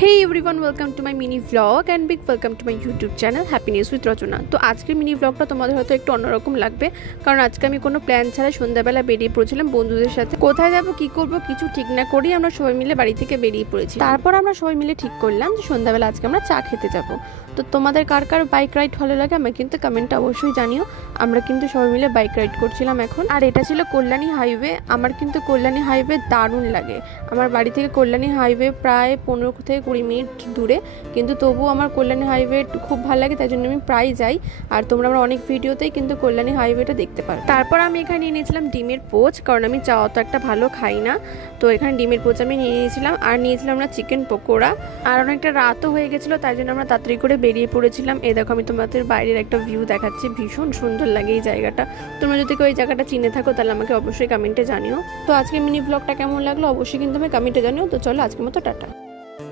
Hey everyone, welcome to my mini vlog and big welcome to my YouTube channel Happiness with Rachana। তো আজকের mini ভ্লগটা তোমাদের হয়তো একটু অন্যরকম লাগবে, কারণ আজকে আমি কোনো প্ল্যান ছাড়া সন্ধ্যাবেলা বেরিয়ে পড়েছিলাম বন্ধুদের সাথে। কোথায় যাব কি করব কিছু ঠিক না করেই আমরা সবাই মিলে বাড়ি থেকে বেরিয়ে পড়েছি। তারপর আমরা সবাই মিলে ঠিক করলাম যে সন্ধ্যাবেলা আজকে আমরা চা খেতে যাব। তো তোমাদের কার কার বাইক রাইড ভালো লাগে আমাকে কিন্তু কমেন্টে অবশ্যই জানিও। আমরা কিন্তু সবাই মিলে বাইক রাইড করছিলাম এখন, আর এটা ছিল কল্যাণী হাইওয়ে। আমার কিন্তু কল্যাণী হাইওয়ে দারুণ লাগে। আমার বাড়ি থেকে কল্যাণী হাইওয়ে প্রায় 15 থেকে 20 মিনিট দূরে, কিন্তু তবুও আমার কল্যাণী হাইওয়ে খুব ভালো লাগে, তাই জন্য আমি প্রায় যাই। আর তোমরা আমার অনেক ভিডিওতেই কিন্তু কল্যাণী হাইওয়েটা দেখতে পারো। তারপর আমি এখানে নিয়ে নিয়েছিলাম ডিমের পোচ, কারণ আমি চা অত একটা ভালো খাই না। তো এখানে ডিমের পোচ আমি নিয়ে নিয়েছিলাম, আর নিয়েছিলাম আমরা চিকেন পকোড়া। আর অনেকটা রাতও হয়ে গেছিলো, তাই জন্য আমরা তাড়াতাড়ি করে বেরিয়ে পড়েছিলাম। এই দেখো আমি তোমাদের বাইরের একটা ভিউ দেখাচ্ছি, ভীষণ সুন্দর লাগে এই জায়গাটা। তোমরা যদি কেউ এই জায়গাটা চিনে থাকো তাহলে আমাকে অবশ্যই কমেন্টে জানিও। তো আজকে মিনি ব্লগটা কেমন লাগলো অবশ্যই কিন্তু আমি কমেন্টে জানিও। তো চলো আজকের মতো টাটা।